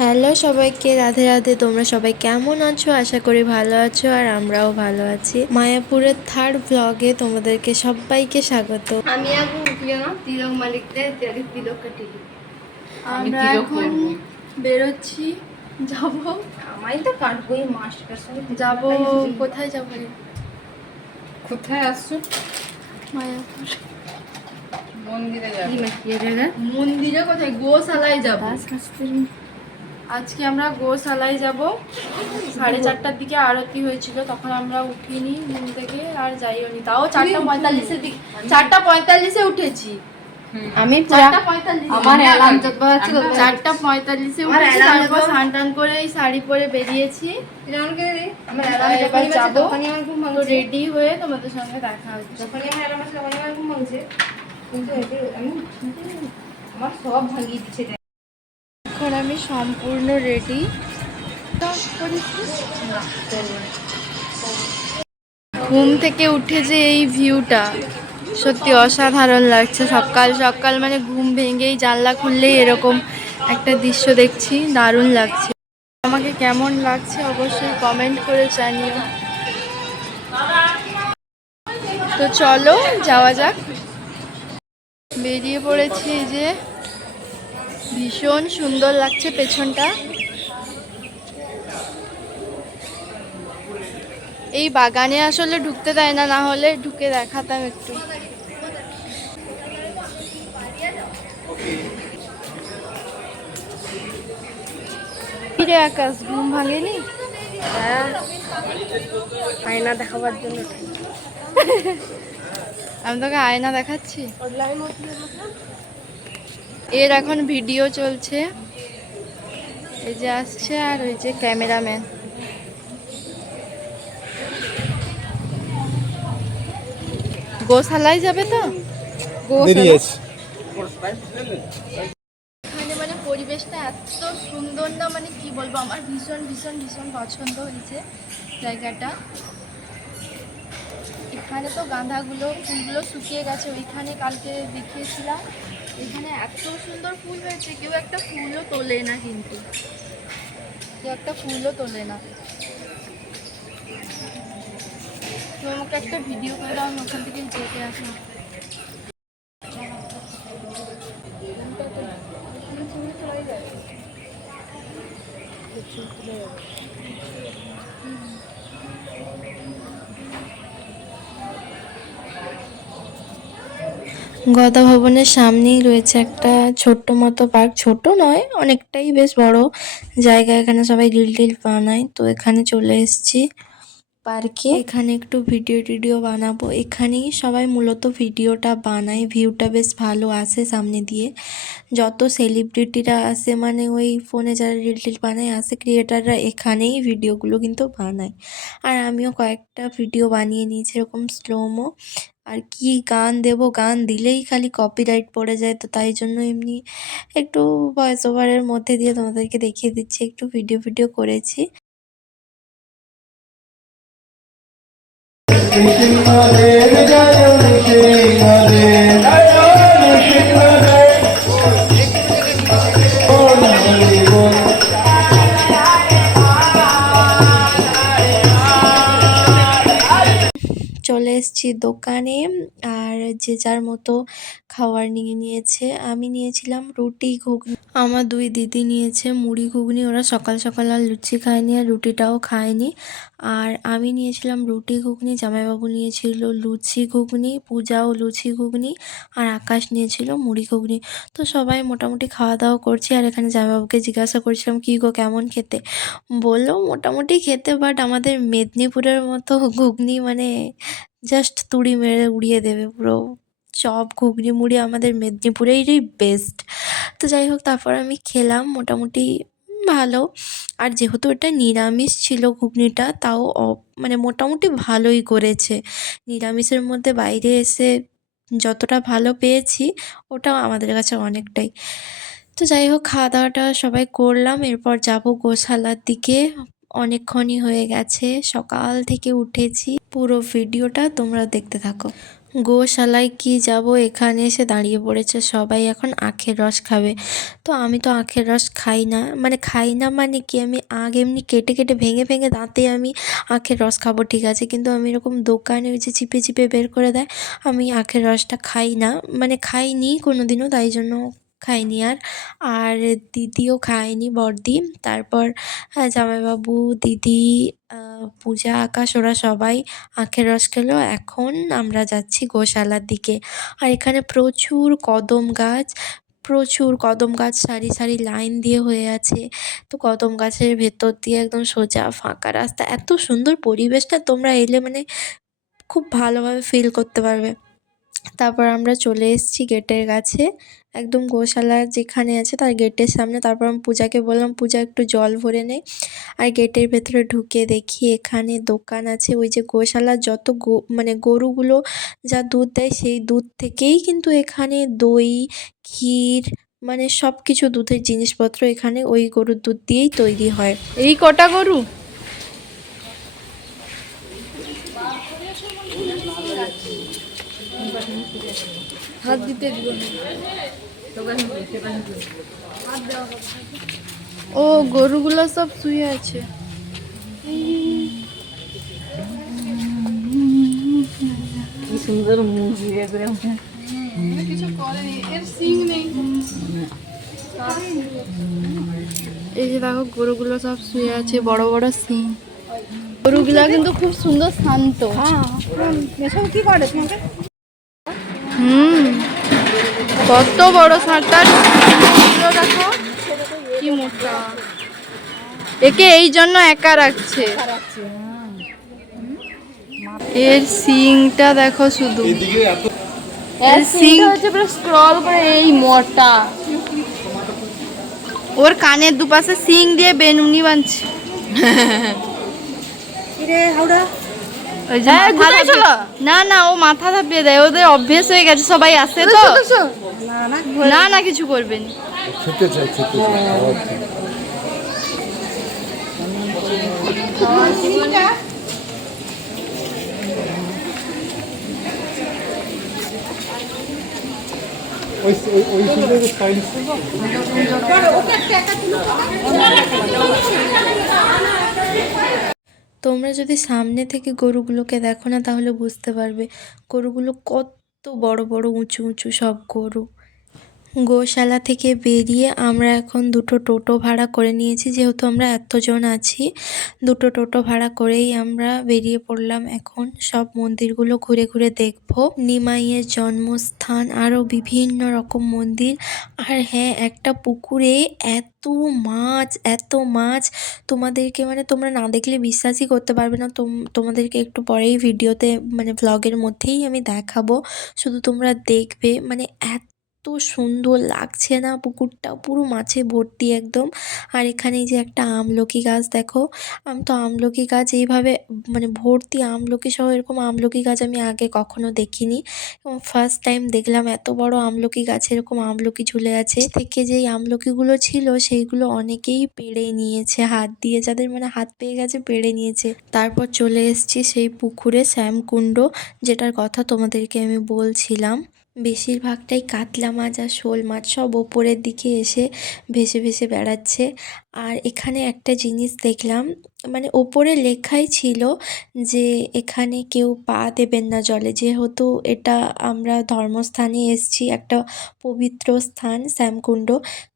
Hello সবাইকে রাধে রাধে। তোমরা সবাই কেমন আছো? আশা করি ভালো আছো আর আমরাও ভালো আছি। মায়াপুরের থার্ড ব্লগে তোমাদেরকে সবাইকে স্বাগত। আমি এখন তিলক মালিকদের তিলক কাটিলি আমরা এখন বেরোচ্ছি। যাব। আমায় তো কাটবোই মাস্টার যাব। কোথায় যাব? কোথায় আসছো? মায়াপুর। মন্দিরে যাবে। মন্দিরে কোথায়? গোশালায় যাব। আজকে আমরা গোশালায় যাব। সাড়ে চারটার দিকে আরতি হয়েছিল তখন আমরা উঠিনি ঘুম থেকে আর যাইও নি। তাও চারটা পঁয়তাল্লিশের দিকে চারটা পঁয়তাল্লিশে উঠেছি। আমি চারটা আমার অ্যালার্ম চারটা পঁয়তাল্লিশে উঠেছি তারপর স্নান টান করে এই শাড়ি পরে বেরিয়েছি। এবার যাব। রেডি হয়ে তোমাদের সঙ্গে দেখা হচ্ছে। যখনই আমার অ্যালার্ম আছে তখনই আমার ঘুম ভাঙছে। কিন্তু আমি আমার সব ভাঙিয়ে দিচ্ছে। এখন আমি সম্পূর্ণ রেডি ঘুম থেকে উঠে যে এই ভিউটা সত্যি অসাধারণ লাগছে। সকাল সকাল মানে ঘুম ভেঙেই জানলা খুললেই এরকম একটা দৃশ্য দেখছি, দারুণ লাগছে। আমাকে কেমন লাগছে অবশ্যই কমেন্ট করে জানিও। তো চলো, যাওয়া যাক। বেরিয়ে পড়েছি যে ভীষণ সুন্দর লাগছে পেছনটা। এই বাগানে আসলে ঢুকতে দেয় না না হলে ঢুকে দেখাতাম একটু। ফিরে আকাশ ঘুম ভাঙেনি? আয়না দেখাবার জন্য। আমি তোকে আয়না দেখাচ্ছি। এর এখন ভিডিও চলছে। এই যে আসছে আর ওই যে ক্যামেরাম্যান। গোশালায় যাবে তো? এখানে মানে পরিবেশটা এত সুন্দর না মানে কি বলব আমার ভীষণ ভীষণ ভীষণ পছন্দ হয়েছে জায়গাটা। এখানে তো গাঁদাগুলো ফুলগুলো শুকিয়ে গেছে ওইখানে কালকে দেখিয়েছিলাম। এখানে এত সুন্দর ফুল হয়েছে, কেউ একটা ফুলও তোলে না কিন্তু। কেউ একটা ফুলও তোলে না। তো একটা ভিডিও করে দাও, আমি ওখান থেকে যেতে আসি। গদা ভবনের সামনেই রয়েছে একটা ছোট্ট মতো পার্ক। ছোট নয়, অনেকটাই বেশ বড় জায়গা। এখানে সবাই রিল টিল বানায়। তো এখানে চলে এসেছি পার্কে। এখানে একটু ভিডিও টিডিও বানাবো। এখানেই সবাই মূলত ভিডিওটা বানায়। ভিউটা বেশ ভালো আসে সামনে দিয়ে। যত সেলিব্রিটিরা আসে মানে ওই ফোনে যারা রিল টিল বানায়, আসে ক্রিয়েটাররা এখানেই ভিডিওগুলো কিন্তু বানায়। আর আমিও কয়েকটা ভিডিও বানিয়ে নিয়েছি, এরকম স্লোমো আর কি গান দেব? গান দিলেই খালি কপিরাইট পড়ে যায় তো তাই জন্য এমনি একটু ভয়েস ওভারের মধ্যে দিয়ে তোমাদেরকে দেখিয়ে দিচ্ছি, একটু ভিডিও ভিডিও করেছি। চলে এসেছি দোকানে, আর যে যার মতো খাওয়ার নিয়ে নিয়েছে। আমি নিয়েছিলাম রুটি, ঘুগনি। আমার দুই দিদি নিয়েছে মুড়ি, ঘুগনি। ওরা সকাল সকাল আর লুচি খায়নি আর রুটিটাও খায়নি। আর আমি নিয়েছিলাম রুটি ঘুগনি, জামাইবাবু নিয়েছিল লুচি ঘুগনি পূজাও লুচি ঘুগনি আর আকাশ নিয়েছিল মুড়ি ঘুগনি। তো সবাই মোটামুটি খাওয়া দাওয়া করছি আর এখানে জামাইবাবুকে জিজ্ঞাসা করছিলাম, কী গো, কেমন খেতে? বলল, মোটামুটি খেতে বাট আমাদের মেদিনীপুরের মতো ঘুগনি মানে জাস্ট তুড়ি মেরে উড়িয়ে দেবে। পুরো চপ, ঘুগনি, মুড়ি আমাদের মেদিনীপুরেরই বেস্ট তো যাই হোক, তারপর আমি খেলাম মোটামুটি ভালো। আর যেহেতু এটা নিরামিষ ছিল ঘুগনিটা, তাও মানে মোটামুটি ভালোই করেছে। নিরামিষের মধ্যে বাইরে এসে যতটা ভালো পেয়েছি, ওটাও আমাদের কাছে অনেকটাই। তো যাই হোক খাওয়া দাওয়াটা সবাই করলাম। এরপর যাব গোশালার দিকে। অনেকক্ষণই হয়ে গেছে। সকাল থেকে উঠেছি। পুরো ভিডিওটা তোমরা দেখতে থাকো। গোশালায় কি যাব? এখানে এসে দাঁড়িয়ে পড়েছে সবাই, এখন আখের রস খাবে। তো আমি তো আখের রস খাই না। মানে খাই না মানে কি? আমি আগ এমনি কেটে কেটে ভেঙে ভেঙে দাঁতে আমি আখের রস খাব, ঠিক আছে? কিন্তু আমি এরকম দোকানে ওই যে চিপে চিপে বের করে দেয়, আমি আখের রসটা খাই না। মানে খাইনি কোনো দিনও তাই জন্য খাইনি আর। আর দিদিও খায়নি বড়দি। তারপর জামাইবাবু, দিদি পূজা, আকাশ, ওরা সবাই আখের রস খেলো। এখন আমরা যাচ্ছি গোশালার দিকে। আর এখানে প্রচুর কদম গাছ, প্রচুর কদম গাছ সারি সারি লাইন দিয়ে হয়ে আছে। তো কদম গাছের ভেতর দিয়ে একদম সোজা ফাঁকা রাস্তা। এত সুন্দর পরিবেশটা তোমরা এলে মানে খুব ভালোভাবে ফিল করতে পারবে। তারপর আমরা চলে এসেছি গেটের কাছে। একদম গোশালা যেখানে আছে তার গেটের সামনে। তারপর আমি পূজাকে বললাম পূজা একটু জল ভরে নে। আর গেটের ভেতরে ঢুকে দেখি এখানে দোকান আছে। ওই যে গোশালার যত গো মানে গরুগুলো যা দুধ দেয় সেই দুধ থেকেই কিন্তু এখানে দই ক্ষীর মানে সব কিছু দুধের জিনিসপত্র এখানে ওই গরুর দুধ দিয়েই তৈরি হয়। এই কটা গরু? হাত দিতে দিব ও গরুগুলো সব শুয়ে আছে। কি সুন্দর মুখ দিয়ে করে এই যে দেখো গরুগুলো সব শুয়ে আছে বড় বড় সিং গরুগুলো কিন্তু খুব সুন্দর শান্ত। এসব কি করে তোমাকে? হুম। কত বড় সাঁতার দেখো কি মোটা। একে এই জন্য একা রাখছে। এর সিংটা দেখো শুধু। এর সিং হচ্ছে পুরো স্ক্রল করে এই মোটা ওর কানের দুপাশে সিং দিয়ে বেনুনি বানছে। হ্যাঁ। না না ও মাথা ধাপিয়ে দেয়। ওদের অভ্যেস হয়ে গেছে সবাই আসে তো। না না কিছু করবেন খেতে চাই খেতে চাই খাওয়ার চাই। ওই ওই- ওই সাইন্স তোমরা যদি সামনে থেকে গরুগুলোকে দেখো না তাহলে বুঝতে পারবে গরুগুলো কত বড় বড় উঁচু উঁচু সব গরু। গোশালা থেকে বেরিয়ে আমরা এখন দুটো টোটো ভাড়া করে নিয়েছি, যেহেতু আমরা এতজন আছি। দুটো টোটো ভাড়া করেই আমরা বেরিয়ে পড়লাম এখন। সব মন্দিরগুলো ঘুরে ঘুরে দেখব। নিমাইয়ের জন্মস্থান, আরও বিভিন্ন রকম মন্দির। আর হ্যাঁ একটা পুকুরে এত মাছ এত মাছ। তোমাদেরকে মানে তোমরা না দেখলে বিশ্বাসই করতে পারবে না। তোম, তোমাদেরকে একটু পরেই ভিডিওতে মানে ভ্লগের মধ্যেই আমি দেখাবো। শুধু তোমরা দেখবে মানে এত সুন্দর লাগছে না পুকুরটা? পুরো মাছে ভর্তি একদম। আর এখানে যে একটা আমলকি গাছ দেখো। আমি তো আমলকি গাছ এইভাবে মানে ভর্তি আমলকি সহ এরকম আমলকি গাছ আমি আগে কখনো দেখিনি। এবং ফার্স্ট টাইম দেখলাম এত বড় আমলকি গাছে, এরকম আমলকি ঝুলে আছে। থেকে যেই আমলকিগুলো ছিল সেইগুলো অনেকেই পেড়ে নিয়েছে, হাত দিয়ে যাদের মানে হাত পেয়ে গেছে পেড়ে নিয়েছে। তারপর চলে এসেছি সেই পুকুরে শ্যামকুণ্ড, যেটার কথা তোমাদেরকে আমি বলছিলাম। বেশিরভাগটাই কাতলা মাছ আর শোল মাছ সব ওপরের দিকে এসে ভেসে ভেসে বেড়াচ্ছে। আর এখানে একটা জিনিস দেখলাম মানে ওপরে লেখাই ছিল যে এখানে কেউ পা দেবেন না জলে। যেহেতু এটা আমরা ধর্মস্থানে এসছি, একটা পবিত্র স্থান শ্যামকুণ্ড,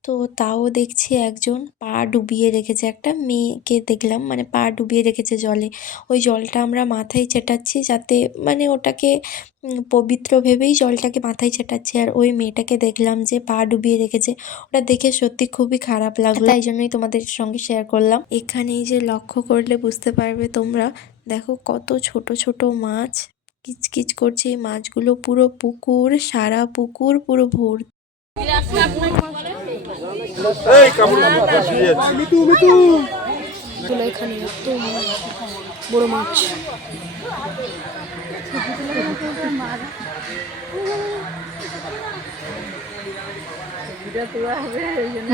তো তাও দেখছি একজন পা ডুবিয়ে রেখেছে। একটা মেয়েকে দেখলাম মানে পা ডুবিয়ে রেখেছে জলে। ওই জলটা আমরা মাথায় ছেটাচ্ছি যাতে মানে ওটাকে পবিত্র ভেবেই জলটাকে মাথায় ছেটাচ্ছি আর ওই মেয়েটাকে দেখলাম যে পা ডুবিয়ে রেখেছে। ওটা দেখে সত্যি খুবই খারাপ লাগল। তাই জন্যই তোমাদের সঙ্গে শেয়ার করলাম। এখানে যে লক্ষ্য করলে বুঝতে পারবে তোমরা। দেখো কত ছোট ছোট মাছ। কিচকিচ করছে এই মাছগুলো। পুরো পুকুর সারা পুকুর পুরো ভোর।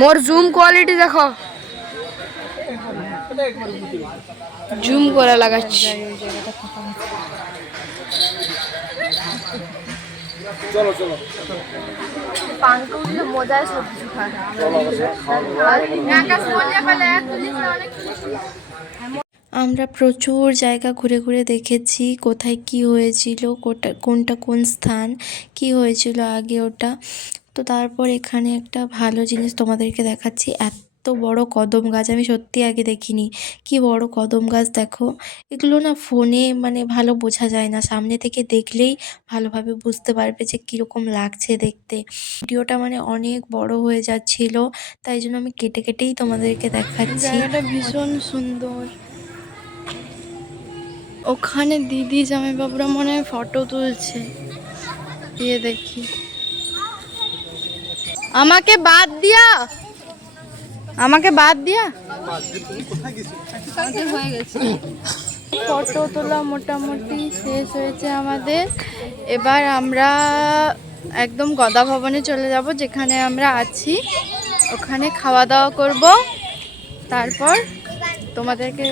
মোর জুম কোয়ালিটি দেখো। জুম করে লাগাচ্ছি। মজায় সব কিছু আমরা প্রচুর জায়গা ঘুরে ঘুরে দেখেছি কোথায় কি হয়েছিল কোটা কোনটা কোন স্থান কি হয়েছিল আগে ওটা। তো তারপর এখানে একটা ভালো জিনিস তোমাদেরকে দেখাচ্ছি এত বড় কদম গাছ, আমি সত্যি আগে দেখিনি। কি বড় কদম গাছ, দেখো। এগুলো না ফোনে মানে ভালো বোঝা যায় না। সামনে থেকে দেখলেই ভালোভাবে বুঝতে পারবে যে কীরকম লাগছে দেখতে। ভিডিওটা মানে অনেক বড় হয়ে যাচ্ছিল, তাই জন্য আমি কেটে কেটেই তোমাদেরকে দেখাচ্ছি। জায়গাটা ভীষণ সুন্দর। ওখানে দিদি জামাইবাবুরা মনে হয় ফটো তুলছে। দিয়ে দেখি। আমাকে বাদ দিয়া! আমাকে বাদ দিয়া? ফটো তোলা মোটামুটি শেষ হয়েছে আমাদের। এবার আমরা একদম গদা ভবনে চলে যাব, যেখানে আমরা আছি। ওখানে খাওয়া দাওয়া করব। তারপর তোমাদেরকে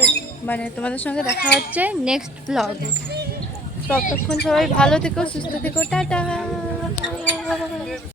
মানে তোমাদের সঙ্গে দেখা হচ্ছে নেক্সট ব্লগে ততক্ষণ সবাই ভালো থেকো, সুস্থ থেকো, টাটা।